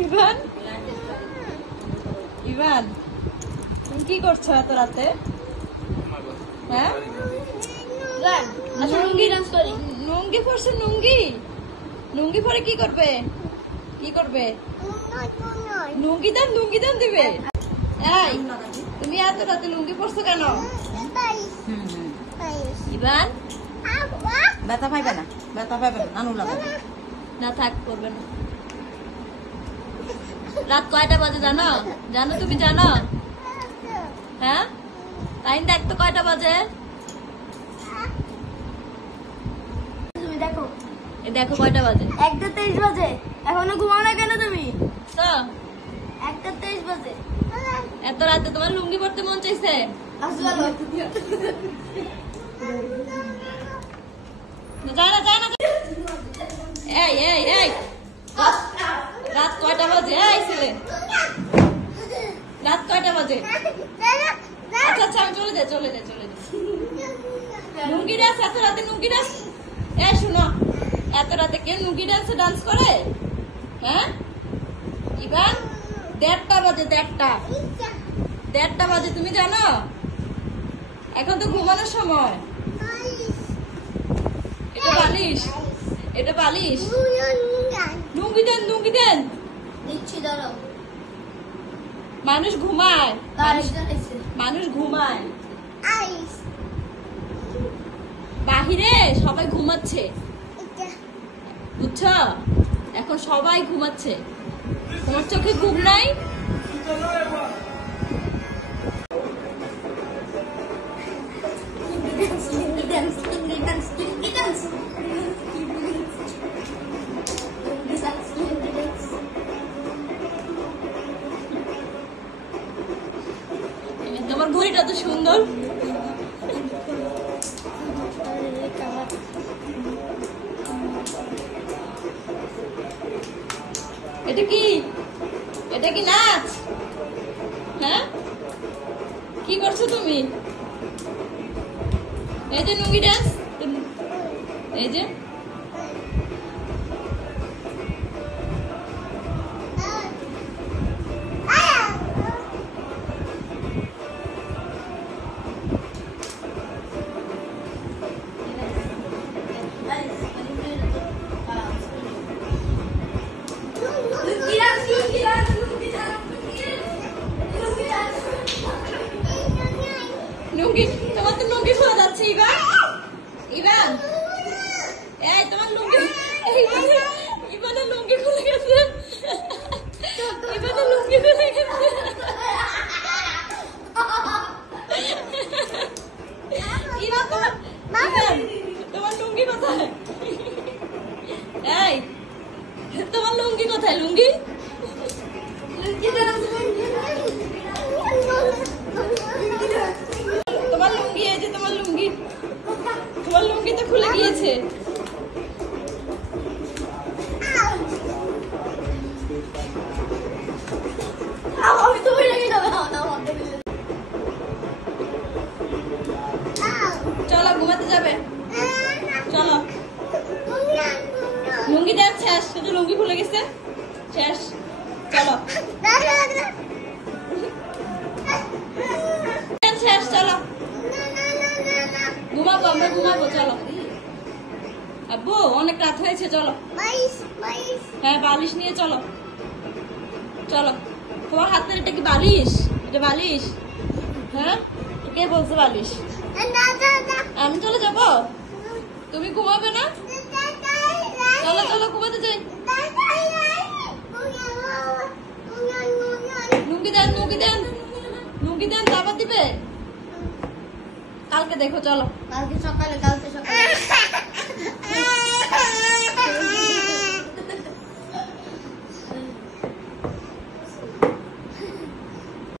Ivan Ivan তুমি কি করছো এত রাতে? হ্যাঁ লুঙ্গি ডান্স করি। লুঙ্গি পরছো? লুঙ্গি পরে কি করবে? লুঙ্গি দান দিবে। এই তুমি এত রাতে লুঙ্গি পরছো কেন? ইভান ব্যথা পাইবে না নানু লাগাবে না, থাক করবে না। রাত কয়টা বাজে জানো? তুমি জানো? হ্যাঁ টাইম দেখ তো কয়টা বাজে। তুমি দেখো দেখো কয়টা বাজে। 1:23 বাজে। এখনো ঘুমাও না কেন তুমি? তো 1:23 বাজে। এত রাতে তোমার লুঙ্গি পরতে মন চাইছে? যায় না। এই রাত কয়টা বাজে? এই ছেলে রাত কয়টা বাজে? আচ্ছা আমি চলে দে। লুঙ্গি ডান্স এত রাতে? লুঙ্গি ডান্স? এই শুনো, এত রাতে কে লুঙ্গি ডান্স করে? হ্যাঁ ইভান 1:30 বাজে। 1:30 বাজে, তুমি জানো? এখন তো ঘুমানোর সময়। এটা বালিশ। লুঙ্গি দেন। দিচ্ছি দাঁড়াও। মানুষ ঘুমায় বাহিরে সবাই ঘুমাচ্ছে, বুঝছো? এখন সবাই ঘুমাচ্ছে, তোমার চোখে ঘুম নাই? তোমার ঘড়িটা তো সুন্দর। এটা কি নাচ? হ্যাঁ কি করছো তুমি? এই যে লুঙ্গি ডান্স, এই যে লুঙ্গি। তোমার তো লুঙ্গি খোলা যাচ্ছে ইভান। এই তোমার লুঙ্গি, ইভানের লুঙ্গি খুলে গেছে। তোমার লুঙ্গি কোথায়? এই তোমার লুঙ্গি কোথায়? লুঙ্গি তোমার লুঙ্গি, এই যে তোমার লুঙ্গি তো খুলে গিয়েছে। চলো ঘুমাতে যাবে, চলো। লুঙ্গি ডান্স শেষ, শুধু লুঙ্গি খুলে গেছে, শেষ। চলো শেষ, চলো ঘুমাবো, আমরা ঘুমাবো। চলো আব্বু, অনেক রাত হয়েছে, চলো। হ্যাঁ বালিশ নিয়ে চলো। তোমার হাতের এটা কি বালিশ? এটা বালিশ? হ্যাঁ কে বলছে বালিশ? আমি চলে যাবো, তুমি ঘুমাবে না? চলো ঘুমাতে যাই। লুঙ্গি দেন, দাবা দিবে কালকে, দেখো। চলো কালকে সকালে